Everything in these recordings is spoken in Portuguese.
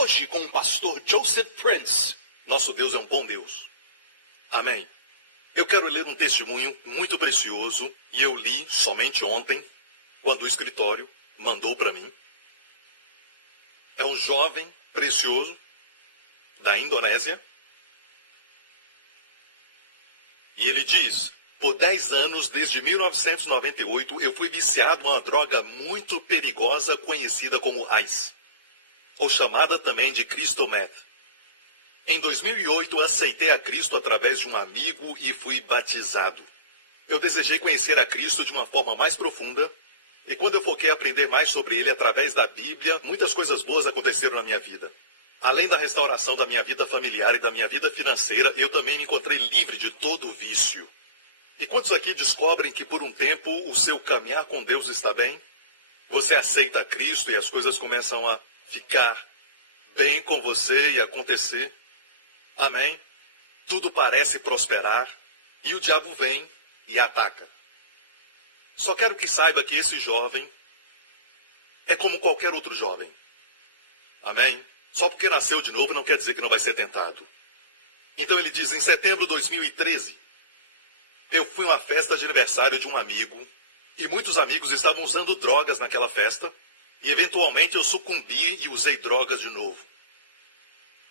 Hoje com o pastor Joseph Prince. Nosso Deus é um bom Deus. Amém. Eu quero ler um testemunho muito precioso e eu li somente ontem, quando o escritório mandou para mim. É um jovem precioso da Indonésia. E ele diz: por 10 anos, desde 1998, eu fui viciado em uma droga muito perigosa conhecida como Ice, ou chamada também de Crystal Meth. Em 2008, aceitei a Cristo através de um amigo e fui batizado. Eu desejei conhecer a Cristo de uma forma mais profunda, e quando eu foquei aprender mais sobre Ele através da Bíblia, muitas coisas boas aconteceram na minha vida. Além da restauração da minha vida familiar e da minha vida financeira, eu também me encontrei livre de todo o vício. E quantos aqui descobrem que por um tempo o seu caminhar com Deus está bem? Você aceita a Cristo e as coisas começam a ficar bem com você e acontecer. Amém? Tudo parece prosperar e o diabo vem e ataca. Só quero que saiba que esse jovem é como qualquer outro jovem. Amém? Só porque nasceu de novo não quer dizer que não vai ser tentado. Então ele diz: em setembro de 2013, eu fui a uma festa de aniversário de um amigo e muitos amigos estavam usando drogas naquela festa e eventualmente eu sucumbi e usei drogas de novo.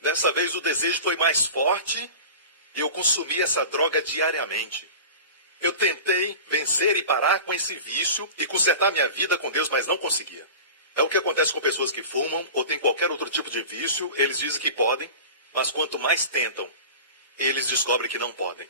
Dessa vez o desejo foi mais forte e eu consumi essa droga diariamente. Eu tentei vencer e parar com esse vício e consertar minha vida com Deus, mas não conseguia. É o que acontece com pessoas que fumam ou têm qualquer outro tipo de vício. Eles dizem que podem, mas quanto mais tentam, eles descobrem que não podem.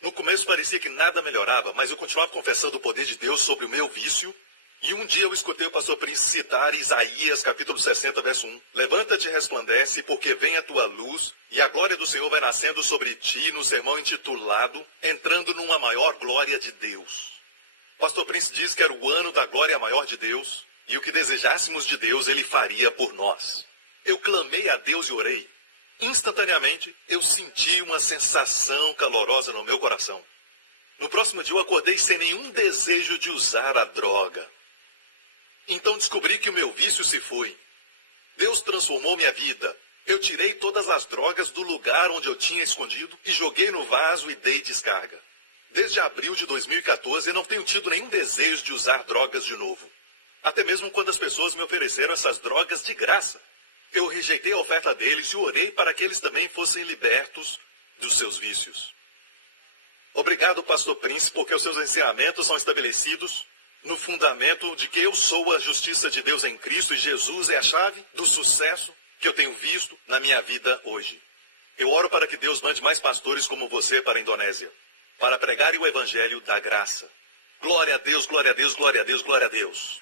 No começo parecia que nada melhorava, mas eu continuava confessando o poder de Deus sobre o meu vício. E um dia eu escutei o pastor Prince citar Isaías, capítulo 60, verso 1. Levanta-te e resplandece, porque vem a tua luz, e a glória do Senhor vai nascendo sobre ti, no sermão intitulado, entrando numa maior glória de Deus. O pastor Prince diz que era o ano da glória maior de Deus, e o que desejássemos de Deus, Ele faria por nós. Eu clamei a Deus e orei. Instantaneamente, eu senti uma sensação calorosa no meu coração. No próximo dia, eu acordei sem nenhum desejo de usar a droga. Então descobri que o meu vício se foi. Deus transformou minha vida. Eu tirei todas as drogas do lugar onde eu tinha escondido e joguei no vaso e dei descarga. Desde abril de 2014, eu não tenho tido nenhum desejo de usar drogas de novo. Até mesmo quando as pessoas me ofereceram essas drogas de graça. Eu rejeitei a oferta deles e orei para que eles também fossem libertos dos seus vícios. Obrigado, pastor Prince, porque os seus ensinamentos são estabelecidos no fundamento de que eu sou a justiça de Deus em Cristo e Jesus é a chave do sucesso que eu tenho visto na minha vida hoje. Eu oro para que Deus mande mais pastores como você para a Indonésia, para pregar o evangelho da graça. Glória a Deus, glória a Deus, glória a Deus, glória a Deus.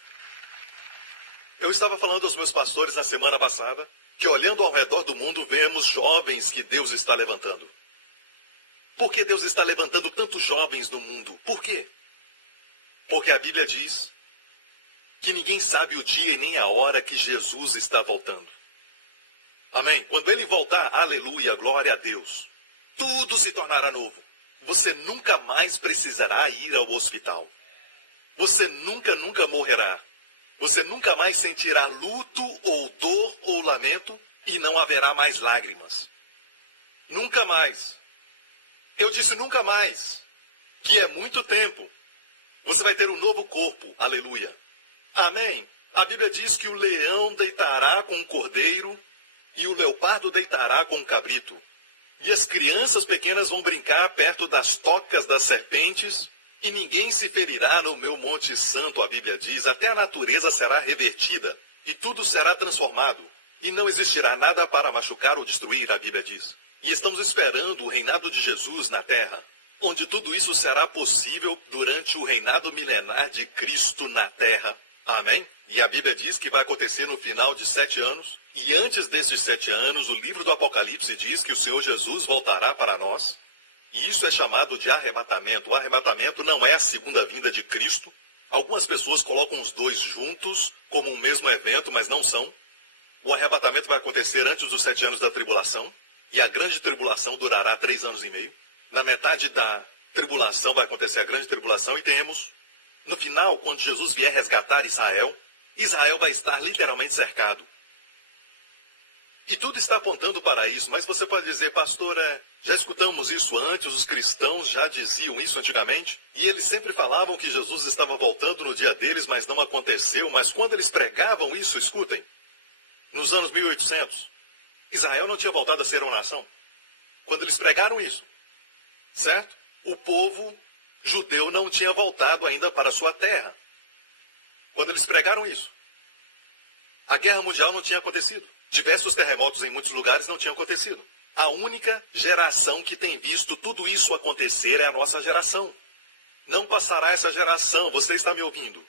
Eu estava falando aos meus pastores na semana passada que olhando ao redor do mundo vemos jovens que Deus está levantando. Por que Deus está levantando tantos jovens no mundo? Por quê? Porque a Bíblia diz que ninguém sabe o dia e nem a hora que Jesus está voltando. Amém? Quando Ele voltar, aleluia, glória a Deus, tudo se tornará novo. Você nunca mais precisará ir ao hospital. Você nunca morrerá. Você nunca mais sentirá luto ou dor ou lamento e não haverá mais lágrimas. Nunca mais. Eu disse nunca mais, que é muito tempo. Você vai ter um novo corpo, aleluia. Amém. A Bíblia diz que o leão deitará com o cordeiro e o leopardo deitará com o cabrito. E as crianças pequenas vão brincar perto das tocas das serpentes e ninguém se ferirá no meu monte santo, a Bíblia diz. Até a natureza será revertida e tudo será transformado. E não existirá nada para machucar ou destruir, a Bíblia diz. E estamos esperando o reinado de Jesus na terra, onde tudo isso será possível durante o reinado milenar de Cristo na terra. Amém? E a Bíblia diz que vai acontecer no final de 7 anos. E antes desses 7 anos, o livro do Apocalipse diz que o Senhor Jesus voltará para nós. E isso é chamado de arrebatamento. O arrebatamento não é a segunda vinda de Cristo. Algumas pessoas colocam os dois juntos como um mesmo evento, mas não são. O arrebatamento vai acontecer antes dos 7 anos da tribulação. E a grande tribulação durará 3 anos e meio. Na metade da tribulação vai acontecer a grande tribulação e temos, no final, quando Jesus vier resgatar Israel, Israel vai estar literalmente cercado. E tudo está apontando para isso, mas você pode dizer, pastor, já escutamos isso antes, os cristãos já diziam isso antigamente, e eles sempre falavam que Jesus estava voltando no dia deles, mas não aconteceu. Mas quando eles pregavam isso, escutem, nos anos 1800, Israel não tinha voltado a ser uma nação. Quando eles pregaram isso, certo? O povo judeu não tinha voltado ainda para a sua terra. Quando eles pregaram isso, a guerra mundial não tinha acontecido. Diversos terremotos em muitos lugares não tinham acontecido. A única geração que tem visto tudo isso acontecer é a nossa geração. Não passará essa geração, você está me ouvindo?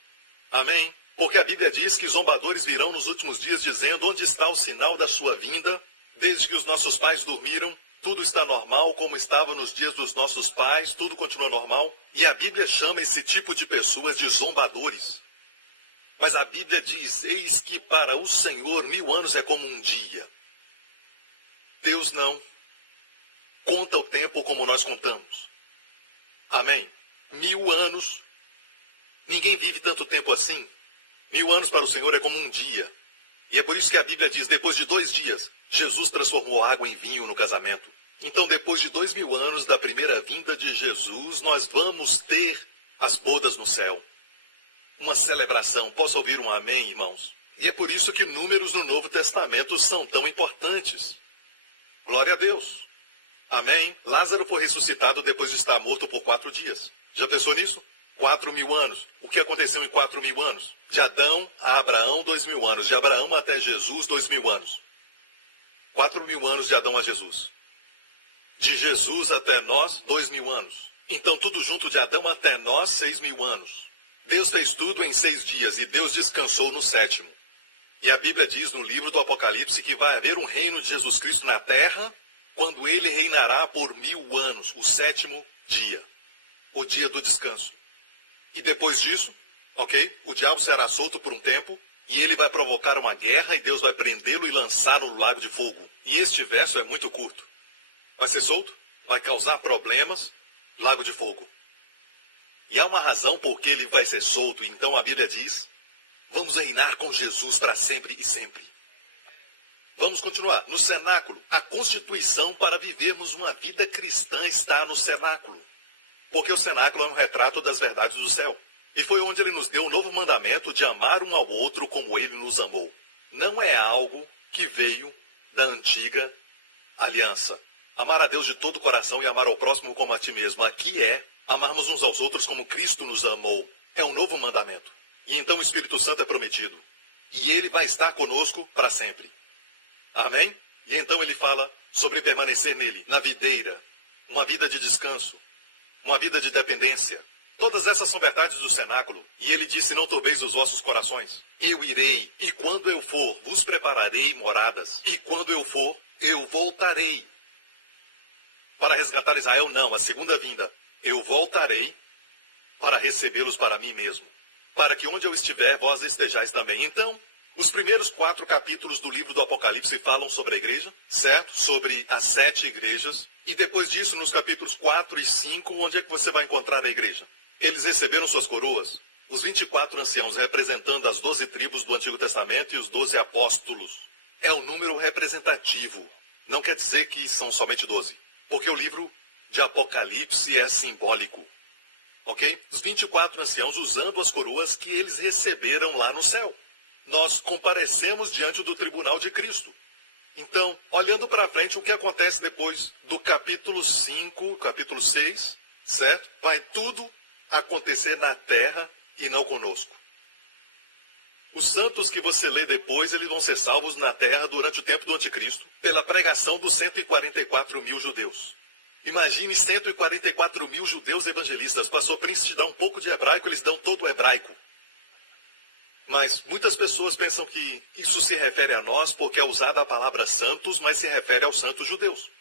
Amém? Porque a Bíblia diz que zombadores virão nos últimos dias dizendo: onde está o sinal da sua vinda? Desde que os nossos pais dormiram, tudo está normal como estava nos dias dos nossos pais, tudo continua normal. E a Bíblia chama esse tipo de pessoas de zombadores. Mas a Bíblia diz: eis que para o Senhor 1000 anos é como um dia. Deus não conta o tempo como nós contamos. Amém? 1000 anos, ninguém vive tanto tempo assim. 1000 anos para o Senhor é como um dia. E é por isso que a Bíblia diz: depois de 2 dias, Jesus transformou água em vinho no casamento. Então, depois de 2000 anos da primeira vinda de Jesus, nós vamos ter as bodas no céu. Uma celebração. Posso ouvir um amém, irmãos? E é por isso que números no Novo Testamento são tão importantes. Glória a Deus. Amém? Lázaro foi ressuscitado depois de estar morto por 4 dias. Já pensou nisso? 4000 anos. O que aconteceu em 4000 anos? De Adão a Abraão, 2000 anos. De Abraão até Jesus, 2000 anos. 4000 anos de Adão a Jesus. De Jesus até nós, 2000 anos. Então, tudo junto de Adão até nós, 6000 anos. Deus fez tudo em 6 dias e Deus descansou no 7º. E a Bíblia diz no livro do Apocalipse que vai haver um reino de Jesus Cristo na terra, quando ele reinará por 1000 anos, o 7º dia, o dia do descanso. E depois disso, ok? O diabo será solto por um tempo e ele vai provocar uma guerra e Deus vai prendê-lo e lançá-lo no lago de fogo. E este verso é muito curto. Vai ser solto, vai causar problemas, lago de fogo. E há uma razão por que ele vai ser solto. Então a Bíblia diz: vamos reinar com Jesus para sempre e sempre. Vamos continuar. No cenáculo, a constituição para vivermos uma vida cristã está no cenáculo. Porque o cenáculo é um retrato das verdades do céu. E foi onde ele nos deu o novo mandamento de amar um ao outro como ele nos amou. Não é algo que veio da antiga aliança. Amar a Deus de todo o coração e amar ao próximo como a ti mesmo. Aqui é amarmos uns aos outros como Cristo nos amou. É um novo mandamento. E então o Espírito Santo é prometido. E ele vai estar conosco para sempre. Amém? E então ele fala sobre permanecer nele, na videira, uma vida de descanso, uma vida de dependência. Todas essas são verdades do cenáculo. E ele disse: não turbeis os vossos corações. Eu irei, e quando eu for, vos prepararei moradas. E quando eu for, eu voltarei. Para resgatar Israel, não, a segunda vinda. Eu voltarei para recebê-los para mim mesmo, para que onde eu estiver, vós estejais também. Então, os primeiros 4 capítulos do livro do Apocalipse falam sobre a igreja, certo? Sobre as 7 igrejas. E depois disso, nos capítulos 4 e 5, onde é que você vai encontrar a igreja? Eles receberam suas coroas. Os 24 anciãos representando as 12 tribos do Antigo Testamento e os 12 apóstolos. É um número representativo. Não quer dizer que são somente 12. Porque o livro de Apocalipse é simbólico. Ok? Os 24 anciãos usando as coroas que eles receberam lá no céu. Nós comparecemos diante do tribunal de Cristo. Então, olhando para frente, o que acontece depois do capítulo 5, capítulo 6, certo? Vai tudo acontecer na terra e não conosco. Os santos que você lê depois, eles vão ser salvos na terra durante o tempo do anticristo, pela pregação dos 144.000 judeus. Imagine 144.000 judeus evangelistas. Pastor Prince te dá um pouco de hebraico, eles dão todo o hebraico. Mas muitas pessoas pensam que isso se refere a nós porque é usada a palavra santos, mas se refere aos santos judeus.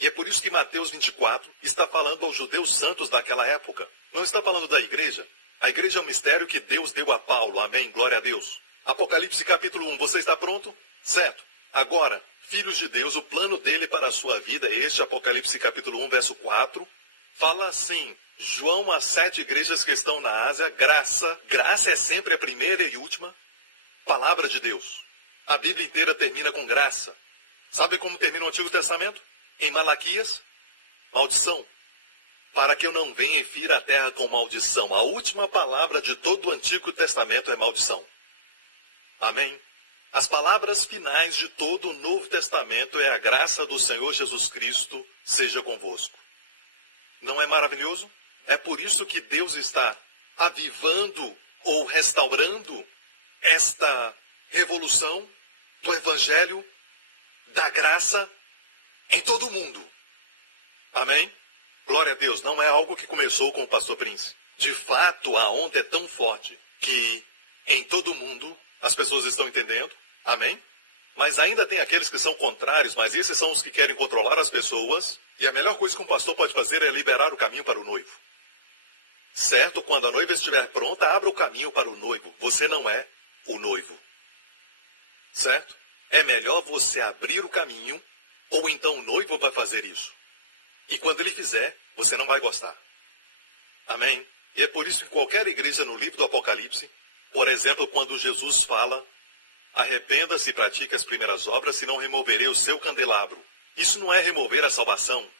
E é por isso que Mateus 24 está falando aos judeus santos daquela época. Não está falando da igreja. A igreja é um mistério que Deus deu a Paulo. Amém? Glória a Deus. Apocalipse capítulo 1. Você está pronto? Certo. Agora, filhos de Deus, o plano dele para a sua vida é este. Apocalipse capítulo 1, verso 4. Fala assim: João, as 7 igrejas que estão na Ásia, graça é sempre a primeira e última palavra de Deus. A Bíblia inteira termina com graça. Sabe como termina o Antigo Testamento? Em Malaquias, maldição. Para que eu não venha e fira a terra com maldição. A última palavra de todo o Antigo Testamento é maldição. Amém? As palavras finais de todo o Novo Testamento é a graça do Senhor Jesus Cristo seja convosco. Não é maravilhoso? É por isso que Deus está avivando ou restaurando esta revolução do Evangelho da graça em todo o mundo. Amém? Glória a Deus, não é algo que começou com o pastor Prince. De fato, a onda é tão forte que em todo o mundo as pessoas estão entendendo. Amém? Mas ainda tem aqueles que são contrários, mas esses são os que querem controlar as pessoas. E a melhor coisa que um pastor pode fazer é liberar o caminho para o noivo. Certo? Quando a noiva estiver pronta, abra o caminho para o noivo. Você não é o noivo. Certo? É melhor você abrir o caminho, ou então o noivo vai fazer isso. E quando ele fizer, você não vai gostar. Amém? E é por isso que qualquer igreja no livro do Apocalipse, por exemplo, quando Jesus fala, arrependa-se e pratique as primeiras obras, senão removerei o seu candelabro. Isso não é remover a salvação.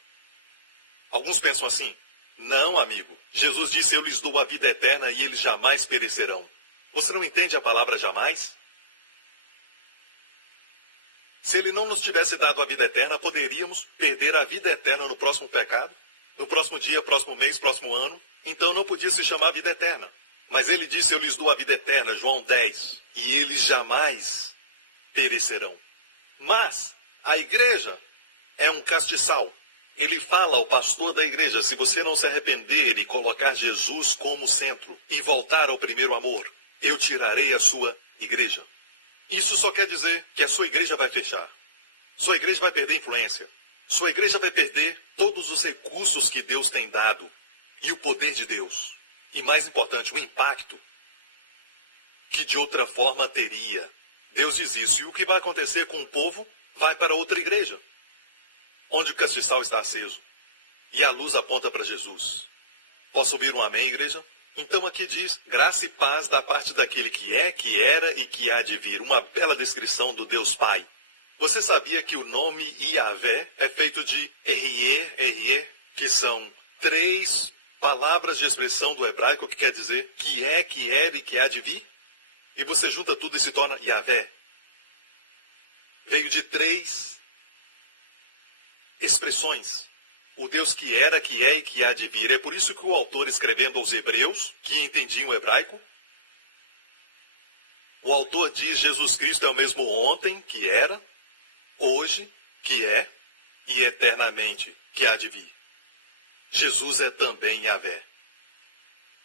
Alguns pensam assim, não, amigo, Jesus disse, eu lhes dou a vida eterna e eles jamais perecerão. Você não entende a palavra jamais? Se ele não nos tivesse dado a vida eterna, poderíamos perder a vida eterna no próximo pecado, no próximo dia, próximo mês, próximo ano. Então não podia se chamar vida eterna. Mas ele disse, eu lhes dou a vida eterna, João 10, e eles jamais perecerão. Mas a igreja é um castiçal. Ele fala ao pastor da igreja, se você não se arrepender e colocar Jesus como centro e voltar ao primeiro amor, eu tirarei a sua igreja. Isso só quer dizer que a sua igreja vai fechar. Sua igreja vai perder influência. Sua igreja vai perder todos os recursos que Deus tem dado e o poder de Deus. E mais importante, o impacto que de outra forma teria. Deus diz isso. E o que vai acontecer com o povo vai para outra igreja, onde o castiçal está aceso. E a luz aponta para Jesus. Posso ouvir um amém, igreja? Então aqui diz, graça e paz da parte daquele que é, que era e que há de vir. Uma bela descrição do Deus Pai. Você sabia que o nome Yahvé é feito de R-E, que são 3 palavras de expressão do hebraico que quer dizer que é, que era e que há de vir? E você junta tudo e se torna Yahvé. Veio de 3 expressões. O Deus que era, que é e que há de vir. É por isso que o autor, escrevendo aos hebreus, que entendiam o hebraico, o autor diz, Jesus Cristo é o mesmo ontem, que era, hoje, que é, e eternamente, que há de vir. Jesus é também Yahvé.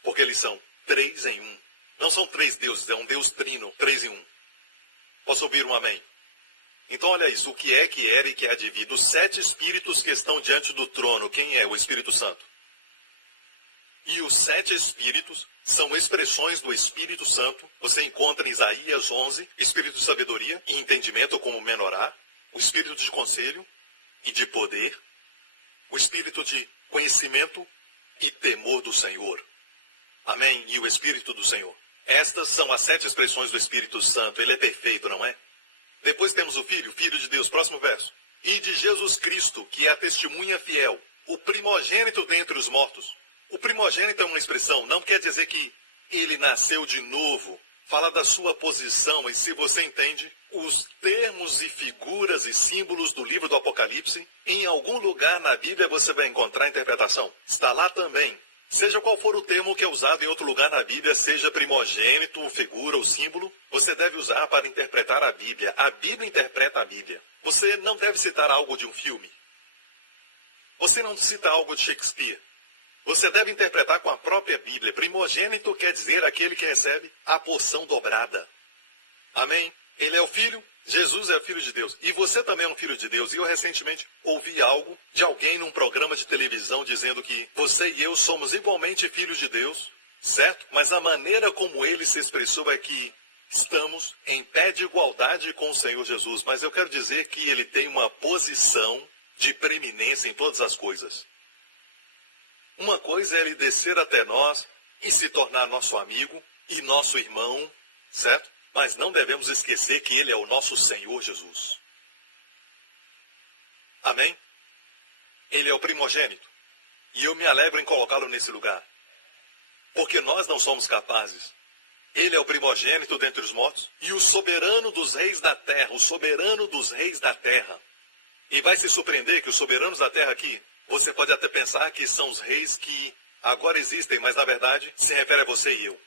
Porque eles são 3 em 1. Não são 3 deuses, é um Deus trino, 3 em 1. Posso ouvir um amém? Então olha isso, o que é, que era e que há de vir. Dos 7 espíritos que estão diante do trono, quem é? O Espírito Santo. E os 7 espíritos são expressões do Espírito Santo. Você encontra em Isaías 11, espírito de sabedoria e entendimento como menorá, o espírito de conselho e de poder, o espírito de conhecimento e temor do Senhor. Amém? E o Espírito do Senhor. Estas são as 7 expressões do Espírito Santo. Ele é perfeito, não é? Depois temos o Filho, Filho de Deus, próximo verso. E de Jesus Cristo, que é a testemunha fiel, o primogênito dentre os mortos. O primogênito é uma expressão, não quer dizer que ele nasceu de novo. Fala da sua posição, e se você entende, os termos e figuras e símbolos do livro do Apocalipse, em algum lugar na Bíblia você vai encontrar a interpretação. Está lá também. Seja qual for o termo que é usado em outro lugar na Bíblia, seja primogênito, figura ou símbolo, você deve usar para interpretar a Bíblia. A Bíblia interpreta a Bíblia. Você não deve citar algo de um filme. Você não cita algo de Shakespeare. Você deve interpretar com a própria Bíblia. Primogênito quer dizer aquele que recebe a porção dobrada. Amém? Ele é o Filho, Jesus é o Filho de Deus. E você também é um Filho de Deus. E eu recentemente ouvi algo de alguém num programa de televisão dizendo que você e eu somos igualmente filhos de Deus, certo? Mas a maneira como ele se expressou é que estamos em pé de igualdade com o Senhor Jesus. Mas eu quero dizer que ele tem uma posição de preeminência em todas as coisas. Uma coisa é ele descer até nós e se tornar nosso amigo e nosso irmão, certo? Mas não devemos esquecer que ele é o nosso Senhor Jesus. Amém? Ele é o primogênito. E eu me alegro em colocá-lo nesse lugar. Porque nós não somos capazes. Ele é o primogênito dentre os mortos e o soberano dos reis da terra, o soberano dos reis da terra. E vai se surpreender que os soberanos da terra aqui, você pode até pensar que são os reis que agora existem, mas na verdade se refere a você e eu.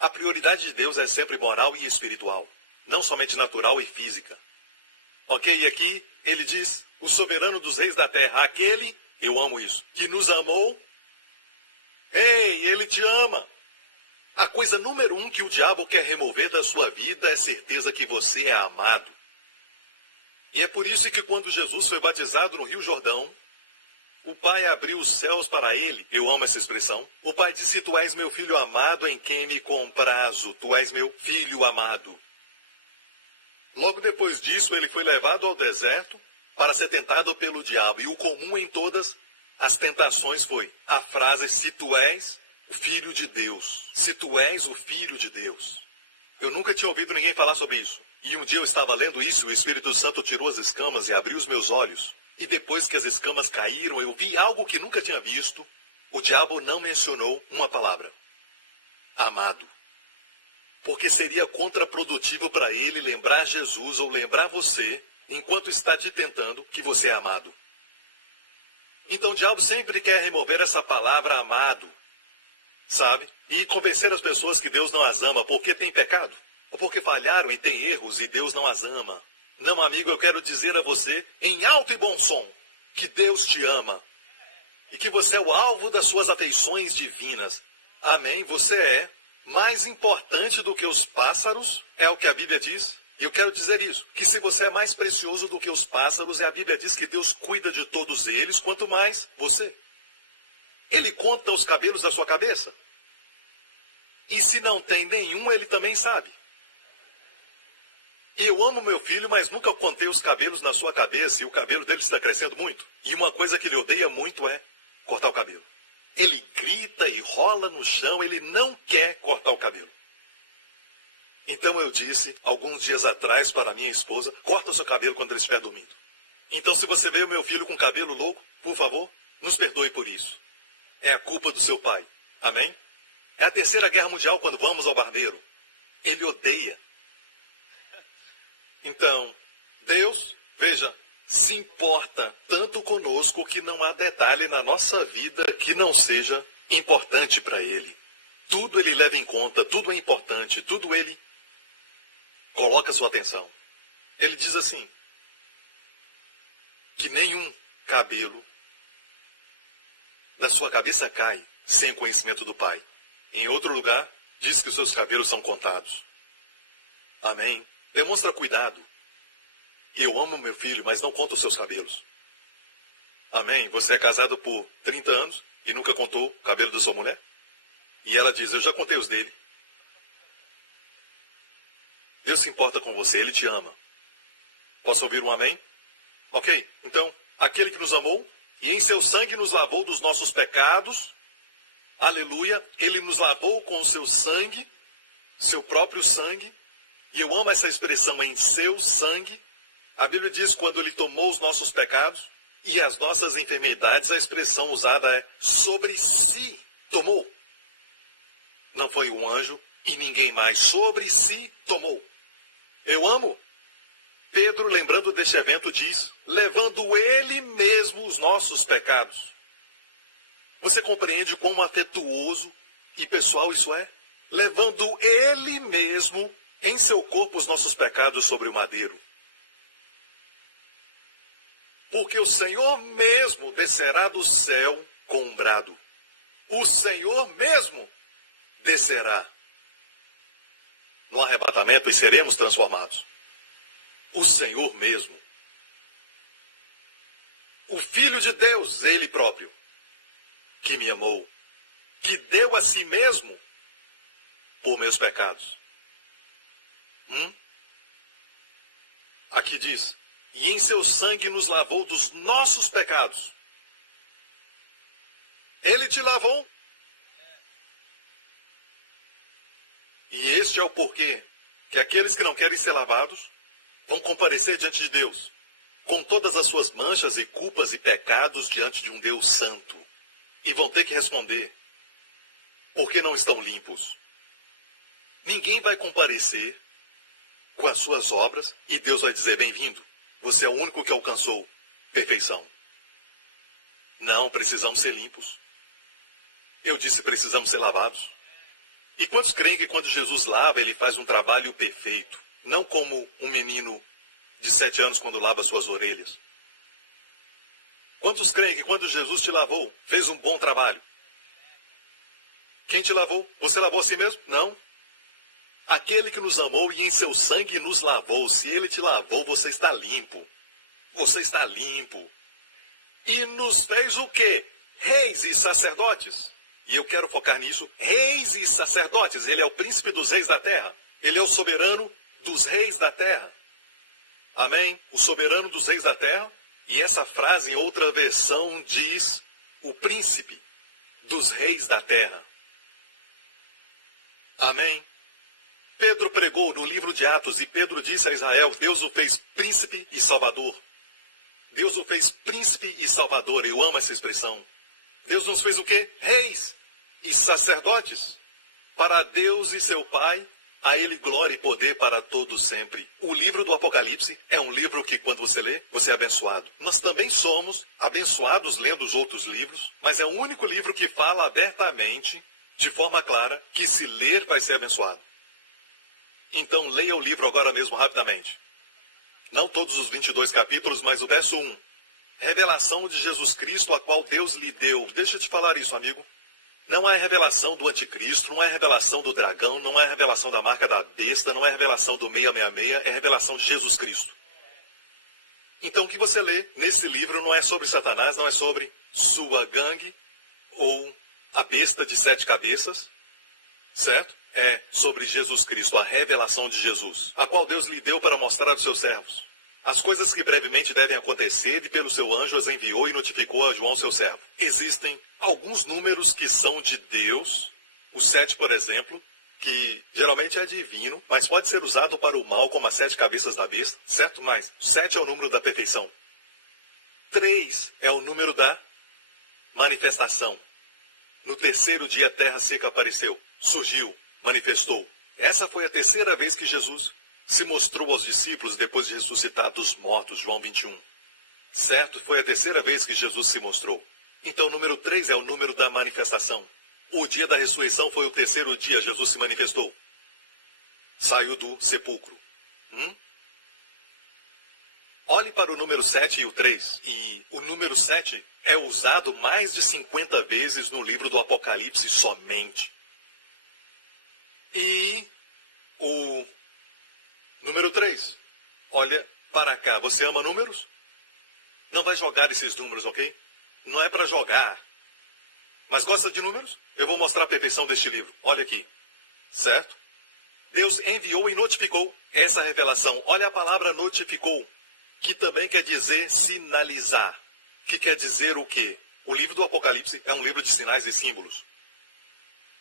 A prioridade de Deus é sempre moral e espiritual, não somente natural e física. Ok? E aqui ele diz, o soberano dos reis da terra, aquele, eu amo isso, que nos amou. Ei, ele te ama. A coisa número 1 que o diabo quer remover da sua vida é a certeza que você é amado. E é por isso que quando Jesus foi batizado no Rio Jordão, o Pai abriu os céus para ele. Eu amo essa expressão. O Pai disse, tu és meu filho amado em quem me comprazo. Tu és meu filho amado. Logo depois disso, ele foi levado ao deserto para ser tentado pelo diabo. E o comum em todas as tentações foi a frase, se tu és o Filho de Deus. Se tu és o Filho de Deus. Eu nunca tinha ouvido ninguém falar sobre isso. E um dia eu estava lendo isso, o Espírito Santo tirou as escamas e abriu os meus olhos. E depois que as escamas caíram, eu vi algo que nunca tinha visto. O diabo não mencionou uma palavra. Amado. Porque seria contraprodutivo para ele lembrar Jesus ou lembrar você, enquanto está te tentando, que você é amado. Então o diabo sempre quer remover essa palavra amado. Sabe? E convencer as pessoas que Deus não as ama porque tem pecado. Ou porque falharam e tem erros e Deus não as ama. Não, amigo, eu quero dizer a você, em alto e bom som, que Deus te ama. E que você é o alvo das suas afeições divinas. Amém? Você é mais importante do que os pássaros, é o que a Bíblia diz. E eu quero dizer isso, que se você é mais precioso do que os pássaros, a Bíblia diz que Deus cuida de todos eles, quanto mais você. Ele conta os cabelos da sua cabeça. E se não tem nenhum, ele também sabe. Eu amo meu filho, mas nunca contei os cabelos na sua cabeça e o cabelo dele está crescendo muito. E uma coisa que ele odeia muito é cortar o cabelo. Ele grita e rola no chão, ele não quer cortar o cabelo. Então eu disse, alguns dias atrás, para minha esposa, corta o seu cabelo quando ele estiver dormindo. Então se você vê o meu filho com cabelo louco, por favor, nos perdoe por isso. É a culpa do seu pai. Amém? É a Terceira Guerra Mundial quando vamos ao barbeiro. Ele odeia. Então, Deus, veja, se importa tanto conosco que não há detalhe na nossa vida que não seja importante para Ele. Tudo Ele leva em conta, tudo é importante, tudo Ele coloca sua atenção. Ele diz assim, que nenhum cabelo da sua cabeça cai sem conhecimento do Pai. Em outro lugar, diz que os seus cabelos são contados. Amém? Demonstra cuidado. Eu amo meu filho, mas não conto os seus cabelos. Amém? Você é casado por 30 anos e nunca contou o cabelo da sua mulher? E ela diz, eu já contei os dele. Deus se importa com você, Ele te ama. Posso ouvir um amém? Ok, então, aquele que nos amou e em seu sangue nos lavou dos nossos pecados, aleluia, Ele nos lavou com o seu sangue, seu próprio sangue, e eu amo essa expressão, em seu sangue. A Bíblia diz, quando Ele tomou os nossos pecados e as nossas enfermidades, a expressão usada é, sobre si tomou. Não foi um anjo e ninguém mais, sobre si tomou. Eu amo. Pedro, lembrando deste evento, diz, levando Ele mesmo os nossos pecados. Você compreende quão afetuoso e pessoal isso é? Levando Ele mesmo em seu corpo os nossos pecados sobre o madeiro. Porque o Senhor mesmo descerá do céu com um brado. O Senhor mesmo descerá no arrebatamento e seremos transformados. O Senhor mesmo. O Filho de Deus, Ele próprio, que me amou, que deu a si mesmo por meus pecados. Aqui diz, e em seu sangue nos lavou dos nossos pecados. Ele te lavou. E este é o porquê que aqueles que não querem ser lavados vão comparecer diante de Deus com todas as suas manchas e culpas e pecados diante de um Deus santo. E vão ter que responder, porque não estão limpos. Ninguém vai comparecer com as suas obras e Deus vai dizer, bem-vindo, você é o único que alcançou perfeição. Não, precisamos ser limpos. Eu disse, precisamos ser lavados. E quantos creem que quando Jesus lava, ele faz um trabalho perfeito? Não como um menino de 7 anos quando lava suas orelhas. Quantos creem que quando Jesus te lavou, fez um bom trabalho? Quem te lavou? Você lavou a si mesmo? Não. Aquele que nos amou e em seu sangue nos lavou. Se ele te lavou, você está limpo. Você está limpo. E nos fez o quê? Reis e sacerdotes. E eu quero focar nisso. Reis e sacerdotes. Ele é o príncipe dos reis da terra. Ele é o soberano dos reis da terra. Amém? O soberano dos reis da terra. E essa frase, em outra versão, diz o príncipe dos reis da terra. Amém? Pedro pregou no livro de Atos e Pedro disse a Israel, Deus o fez príncipe e salvador. Deus o fez príncipe e salvador. Eu amo essa expressão. Deus nos fez o quê? Reis e sacerdotes. Para Deus e seu Pai, a Ele glória e poder para todos sempre. O livro do Apocalipse é um livro que, quando você lê, você é abençoado. Nós também somos abençoados lendo os outros livros, mas é o único livro que fala abertamente, de forma clara, que se ler vai ser abençoado. Então leia o livro agora mesmo rapidamente. Não todos os 22 capítulos, mas o verso 1. Revelação de Jesus Cristo, a qual Deus lhe deu. Deixa eu te falar isso, amigo. Não é revelação do anticristo, não é revelação do dragão, não é revelação da marca da besta, não é revelação do 666, é revelação de Jesus Cristo. Então o que você lê nesse livro não é sobre Satanás, não é sobre sua gangue ou a besta de 7 cabeças, certo? É sobre Jesus Cristo, a revelação de Jesus, a qual Deus lhe deu para mostrar aos seus servos. As coisas que brevemente devem acontecer, e pelo seu anjo as enviou e notificou a João, seu servo. Existem alguns números que são de Deus, o 7, por exemplo, que geralmente é divino, mas pode ser usado para o mal, como as 7 cabeças da besta, certo? Mas 7 é o número da perfeição. 3 é o número da manifestação. No 3º dia a terra seca apareceu, surgiu, manifestou. Essa foi a 3ª vez que Jesus se mostrou aos discípulos depois de ressuscitar dos mortos, João 21. Certo? Foi a 3ª vez que Jesus se mostrou. Então o número 3 é o número da manifestação. O dia da ressurreição foi o 3º dia, Jesus se manifestou. Saiu do sepulcro. Olhe para o número 7 e o 3. E o número 7 é usado mais de 50 vezes no livro do Apocalipse somente. E o número 3. Olha para cá. Você ama números? Não vai jogar esses números, ok? Não é para jogar. Mas gosta de números? Eu vou mostrar a perfeição deste livro. Olha aqui. Certo? Deus enviou e notificou essa revelação. Olha a palavra notificou, que também quer dizer sinalizar. Que quer dizer o quê? O livro do Apocalipse é um livro de sinais e símbolos.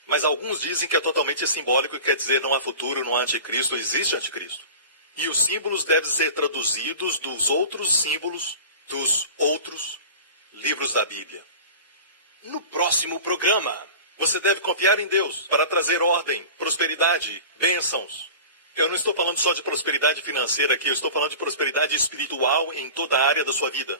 Mas alguns dizem que é totalmente simbólico e quer dizer não há futuro, não há anticristo, existe anticristo. E os símbolos devem ser traduzidos dos outros símbolos dos outros livros da Bíblia. No próximo programa, você deve confiar em Deus para trazer ordem, prosperidade, bênçãos. Eu não estou falando só de prosperidade financeira aqui, eu estou falando de prosperidade espiritual em toda a área da sua vida.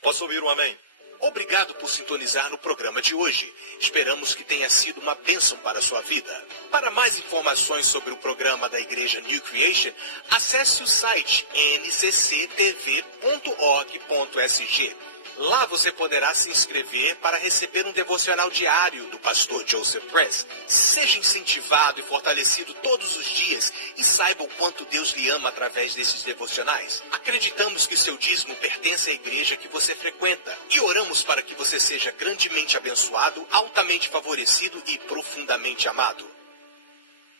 Posso ouvir um amém? Obrigado por sintonizar no programa de hoje. Esperamos que tenha sido uma bênção para a sua vida. Para mais informações sobre o programa da Igreja New Creation, acesse o site ncctv.org.sg. Lá você poderá se inscrever para receber um devocional diário do pastor Joseph Prince. Seja incentivado e fortalecido todos os dias e saiba o quanto Deus lhe ama através desses devocionais. Acreditamos que seu dízimo pertence à igreja que você frequenta e oramos para que você seja grandemente abençoado, altamente favorecido e profundamente amado.